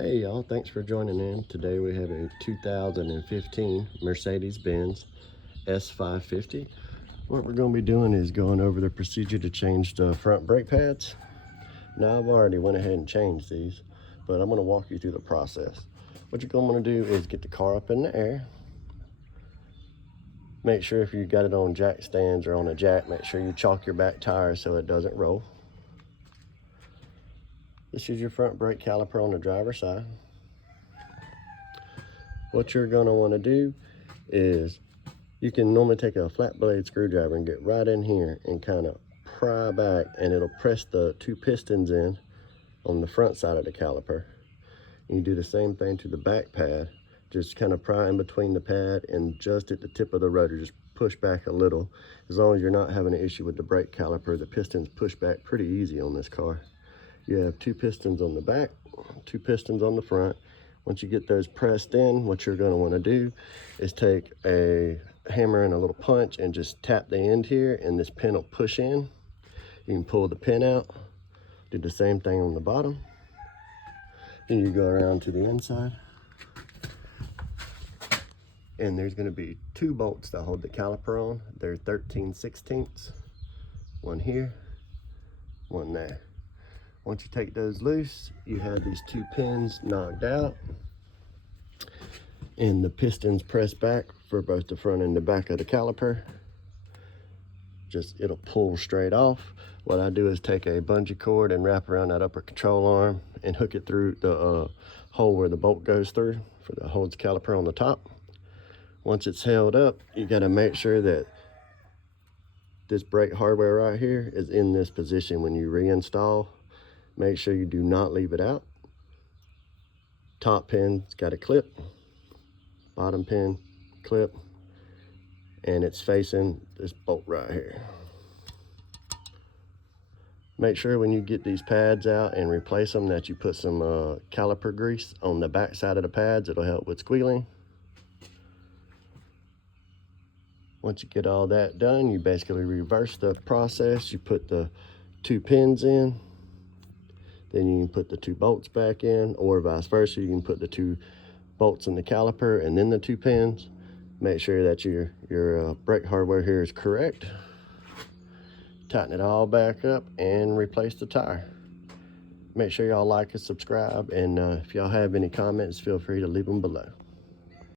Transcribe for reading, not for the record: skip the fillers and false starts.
Hey y'all, thanks for joining in. Today we have a 2015 Mercedes Benz S550. What we're going to be doing is going over the procedure to change the front brake pads. Now I've already went ahead and changed these, but I'm going to walk you through the process. What you're going to want to do is get the car up in the air. Make sure if you got it on jack stands or on a jack, make sure you chalk your back tire so it doesn't roll. This is your front brake caliper on the driver's side. What you're going to want to do is you can normally take a flat blade screwdriver and get right in here and kind of pry back, and it'll press the two pistons in on the front side of the caliper. And you do the same thing to the back pad. Just kind of pry in between the pad and just at the tip of the rotor, just push back a little. As long as you're not having an issue with the brake caliper, the pistons push back pretty easy on this car. You have two pistons on the back, two pistons on the front. Once you get those pressed in, what you're going to want to do is take a hammer and a little punch and just tap the end here, and this pin will push in. You can pull the pin out, do the same thing on the bottom. Then you go around to the inside, and there's going to be two bolts that hold the caliper on. They're 13/16, one here, one there. Once you take those loose, you have these two pins knocked out and the pistons pressed back for both the front and the back of the caliper. It'll pull straight off. What I do is take a bungee cord and wrap around that upper control arm and hook it through the hole where the bolt goes through for the holds caliper on the top. Once it's held up, you got to make sure that this brake hardware right here is in this position when you reinstall. Make sure you do not leave it out. Top pin's got a clip, bottom pin, clip, and it's facing this bolt right here. Make sure when you get these pads out and replace them that you put some caliper grease on the back side of the pads. It'll help with squealing. Once you get all that done, you basically reverse the process. You put the two pins in, then you can put the two bolts back in, or vice versa. You can put the two bolts in the caliper and then the two pins. Make sure that your brake hardware here is correct. Tighten it all back up and replace the tire. Make sure y'all like and subscribe, and if y'all have any comments, feel free to leave them below.